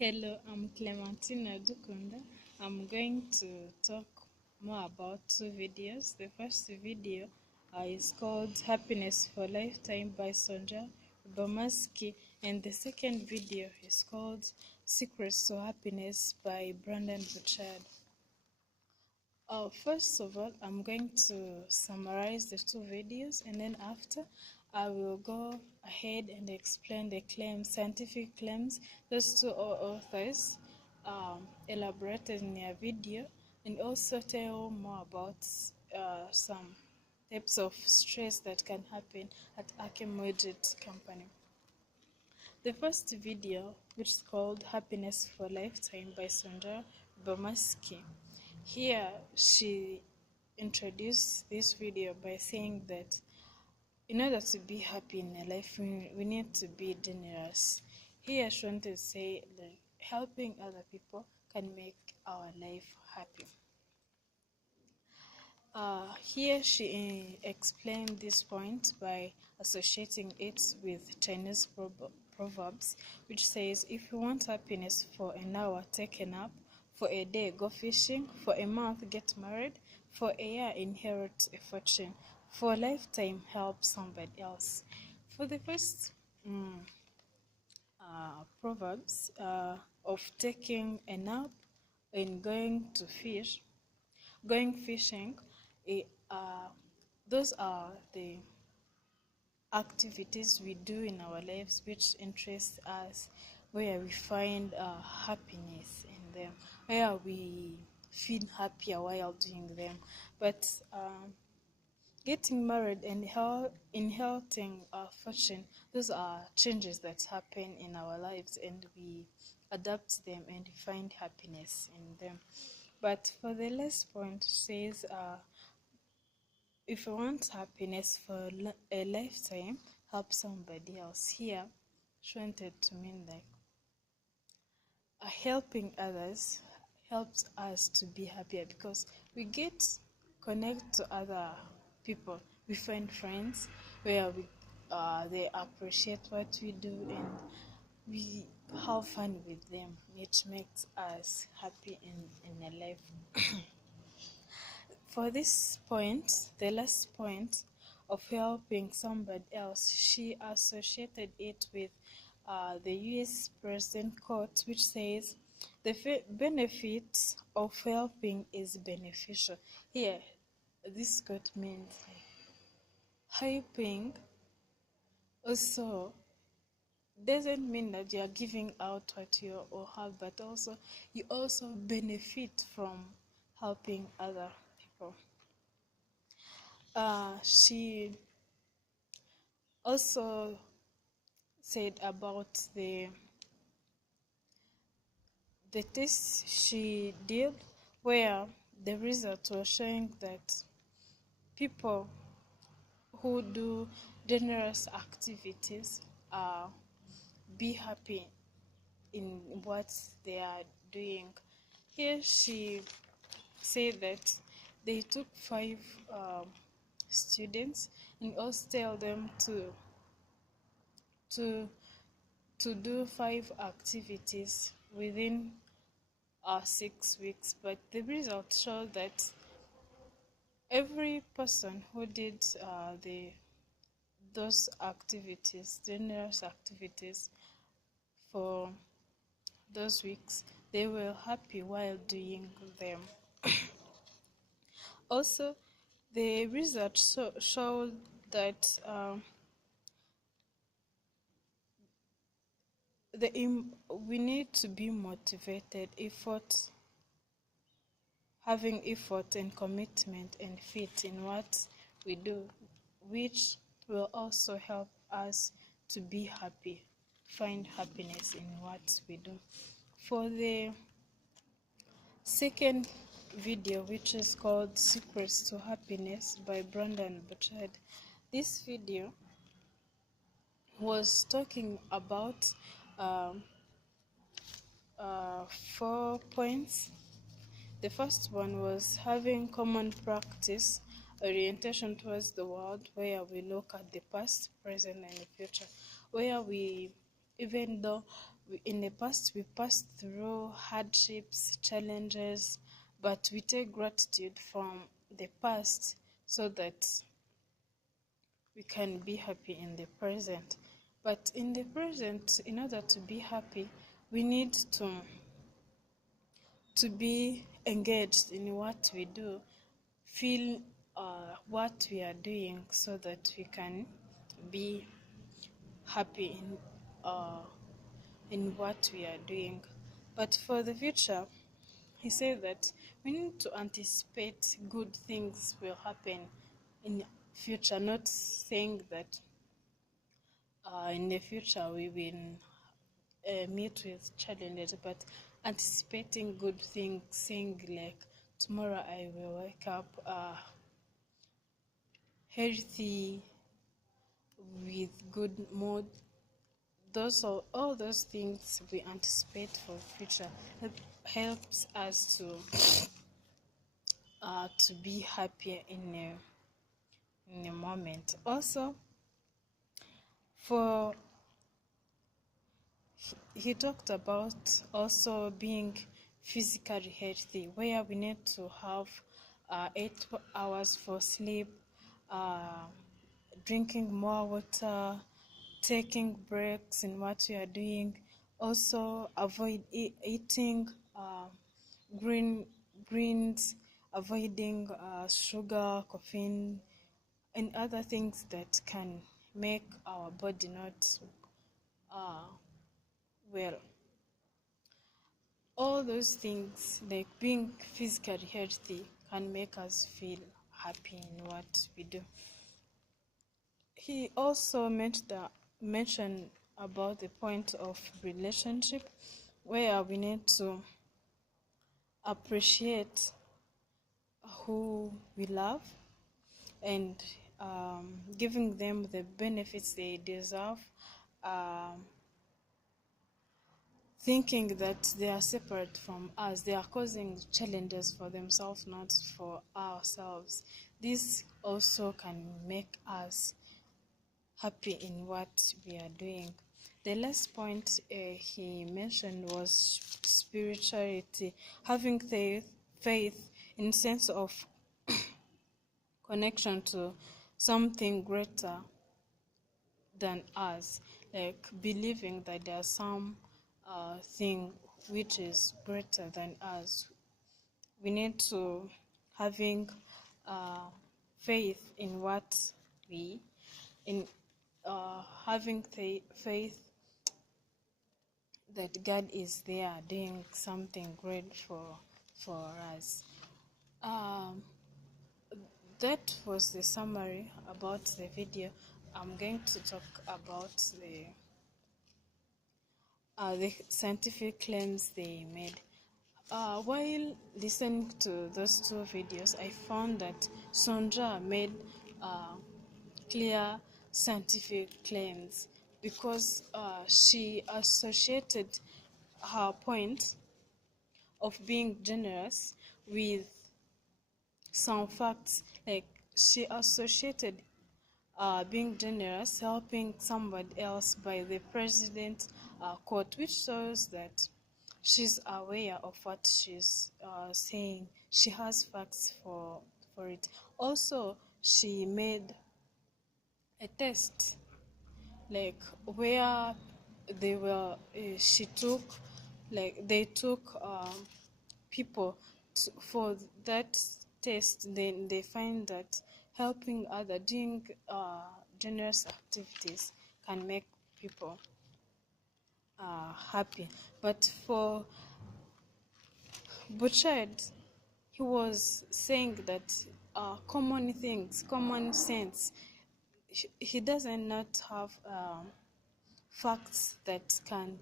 Hello, I'm Clementina Dukunda. I'm going to talk more about two videos. The first video is called Happiness for Lifetime by Sonja Bomaski, and the second video is called Secrets to Happiness by Brandon Bouchard. First of all, I'm going to summarize the two videos, and then after I will go ahead and explain the claims, scientific claims those two authors elaborated in their video, and also tell more about some types of stress that can happen at accumulated company. The first video, which is called Happiness for Lifetime by Sonja Bomaski. Here, she introduced this video by saying that in order to be happy in life, we need to be generous. Here, she wanted to say that helping other people can make our life happy. Here, she explained this point by associating it with Chinese proverbs, which says, if you want happiness for an hour, take a nap. For a day, go fishing. For a month, get married. For a year, inherit a fortune. For a lifetime, help somebody else. For the first proverbs of taking a nap and going fishing, those are the activities we do in our lives which interest us, where we find happiness in them, where we feel happier while doing them. But getting married and inheriting a fortune, those are changes that happen in our lives, and we adapt them and find happiness in them. But for the last point, says if you want happiness for a lifetime, help somebody else. Here, she wanted to mean like helping others helps us to be happier, because we get connect to other people. We find friends where they appreciate what we do, and we have fun with them, which makes us happy in a life. For this point, the last point of helping somebody else, she associated it with the US President quote, which says, the benefit of helping is beneficial. Here, this quote means helping also doesn't mean that you are giving out what you all have, but also you also benefit from helping other people. She also said about the test she did, where the result was showing that people who do generous activities be happy in what they are doing. Here she said that they took 5 students and also tell them to do 5 activities within 6 weeks, but the result showed that every person who did those activities, generous activities, for those weeks, they were happy while doing them. Also, the research showed that we need to be motivated, having effort and commitment and faith in what we do, which will also help us to be happy, find happiness in what we do. For the second video, which is called Secrets to Happiness by Brandon Bouchard, this video was talking about 4 points. The first one was having common practice, orientation towards the world, where we look at the past, present, and the future, where we, even though in the past we passed through hardships, challenges, but we take gratitude from the past so that we can be happy in the present. But in the present, in order to be happy, we need to be engaged in what we do, feel what we are doing so that we can be happy in what we are doing. But for the future, he said that we need to anticipate good things will happen in future, not saying that in the future we will meet with challenges, but anticipating good things, saying like tomorrow I will wake up healthy, with good mood. Those are all those things we anticipate for future helps us to be happier in a moment. Also, for he talked about also being physically healthy, where we need to have 8 hours for sleep, uh, drinking more water, taking breaks in what we are doing. Also, avoid eating greens, avoiding sugar, caffeine, and other things that can make our body not well. All those things, like being physically healthy, can make us feel happy in what we do. He also mentioned about the point of relationship, where we need to appreciate who we love and giving them the benefits they deserve, thinking that they are separate from us, they are causing challenges for themselves, not for ourselves. This also can make us happy in what we are doing. The last point he mentioned was spirituality, having faith in sense of connection to something greater than us, like believing that there's some thing which is greater than us. We need to having faith in what we in having faith that God is there doing something great for us. That was the summary about the video. I'm going to talk about the scientific claims they made. While listening to those two videos, I found that Sondra made clear scientific claims because she associated her point of being generous with some facts. Like she associated being generous, helping somebody else by the president quote, which shows that she's aware of what she's saying. She has facts for it. Also, she made a test, like where they were. She took, like they took people for that test. Then they find that helping other, doing generous activities can make people happy. But for Bouchard, he was saying that common things, common sense, he doesn't not have facts that can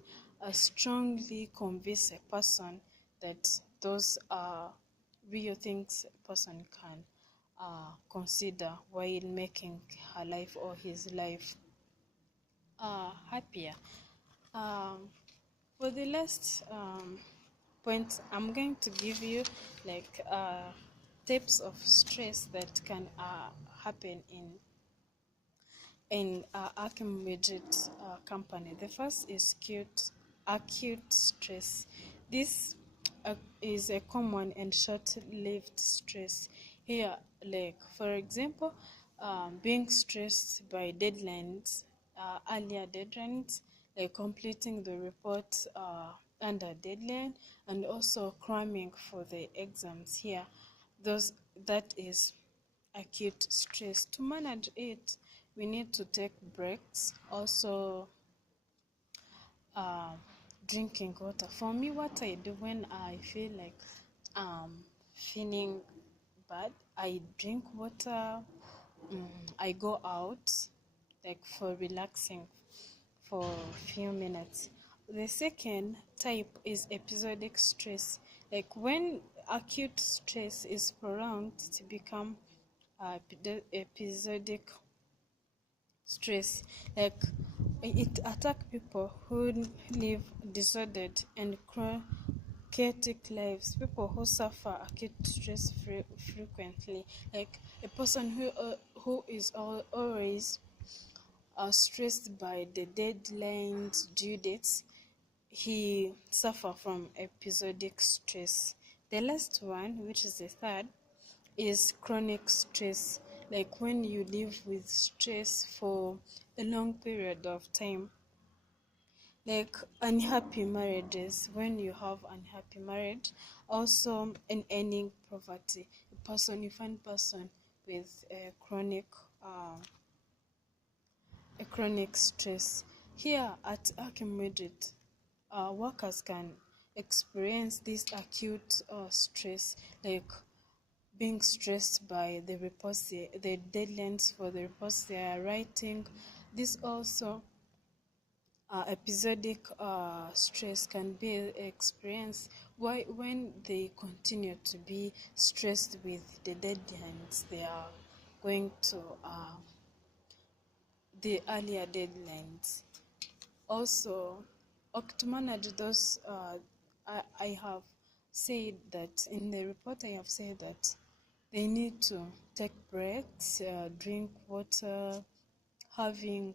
strongly convince a person that those are real things a person can consider while making her life or his life happier. For the last point, I'm going to give you like types of stress that can happen in Arkham Widget company. The first is cute acute stress. This is a common and short-lived stress. Here, like for example, being stressed by deadlines, earlier deadlines, like completing the report under deadline, and also cramming for the exams. Here, those that is acute stress. To manage it, we need to take breaks. Also, uh, drinking water. For me, what I do when I feel like feeling bad, I drink water. I go out, like for relaxing for a few minutes. The second type is episodic stress. Like when acute stress is prolonged to become episodic stress. Like it attack people who live disordered and chaotic lives, people who suffer acute stress frequently, like a person who is always stressed by the deadlines, due dates, he suffer from episodic stress. The last one, which is the third, is chronic stress, like when you live with stress for a long period of time. Like unhappy marriages, when you have unhappy marriage, also in any poverty, you find person with a chronic stress. Here at Archimedes, workers can experience this acute stress, like being stressed by the reports, the deadlines for the reports they are writing. This also episodic stress can be experienced when they continue to be stressed with the deadlines they are going to the earlier deadlines. Also, to manage those, I have said that in the report, I have said that they need to take breaks, drink water, having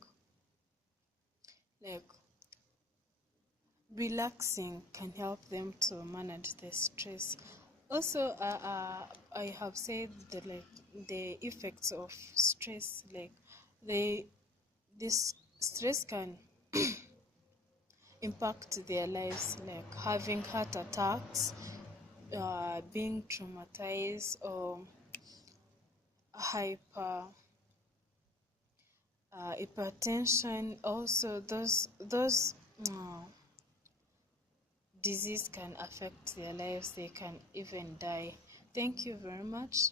like relaxing can help them to manage the stress. Also, I have said that like the effects of stress, like this stress can impact their lives, like having heart attacks, being traumatized, or hypertension. Also, those disease can affect their lives. They can even die. Thank you very much.